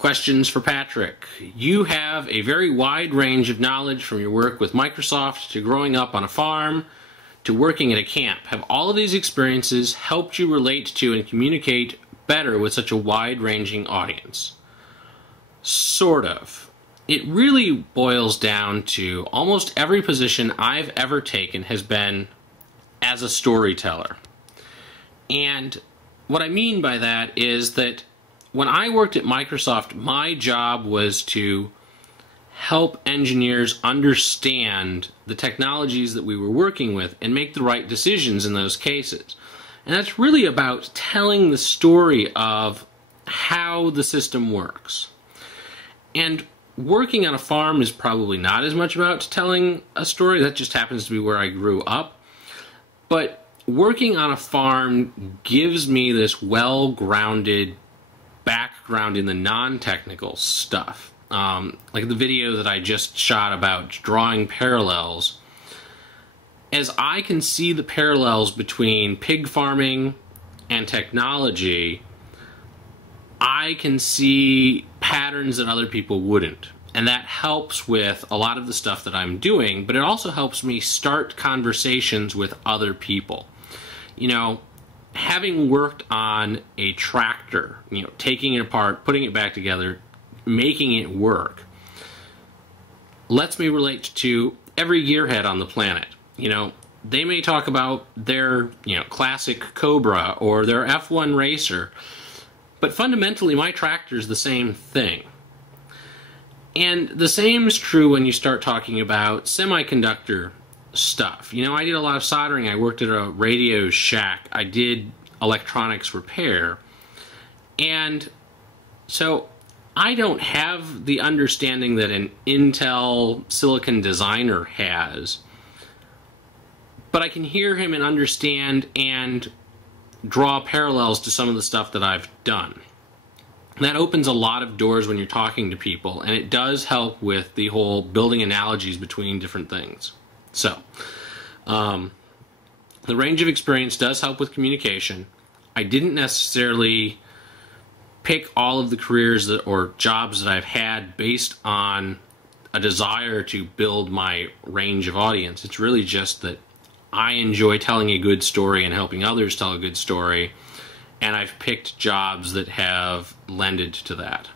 Questions for Patrick. You have a very wide range of knowledge from your work with Microsoft to growing up on a farm to working at a camp. Have all of these experiences helped you relate to and communicate better with such a wide-ranging audience? Sort of. It really boils down to almost every position I've ever taken has been as a storyteller. And what I mean by that is that when I worked at Microsoft, my job was to help engineers understand the technologies that we were working with and make the right decisions in those cases. And that's really about telling the story of how the system works. And working on a farm is probably not as much about telling a story. That just happens to be where I grew up. But working on a farm gives me this well-grounded background in the non-technical stuff. Like the video that I just shot about drawing parallels. As I can see the parallels between pig farming and technology, I can see patterns that other people wouldn't. And that helps with a lot of the stuff that I'm doing, but it also helps me start conversations with other people. You know, having worked on a tractor, you know, taking it apart, putting it back together, making it work, lets me relate to every gearhead on the planet. You know, they may talk about their, you know, classic Cobra or their F1 racer, but fundamentally my tractor is the same thing. And the same is true when you start talking about semiconductor stuff. You know, I did a lot of soldering. I worked at a Radio Shack. I did electronics repair. And so I don't have the understanding that an Intel silicon designer has, but I can hear him and understand and draw parallels to some of the stuff that I've done. That opens a lot of doors when you're talking to people, and it does help with the whole building analogies between different things. So, the range of experience does help with communication. I didn't necessarily pick all of the careers that, or jobs that I've had based on a desire to build my range of audience. It's really just that I enjoy telling a good story and helping others tell a good story, and I've picked jobs that have lended to that.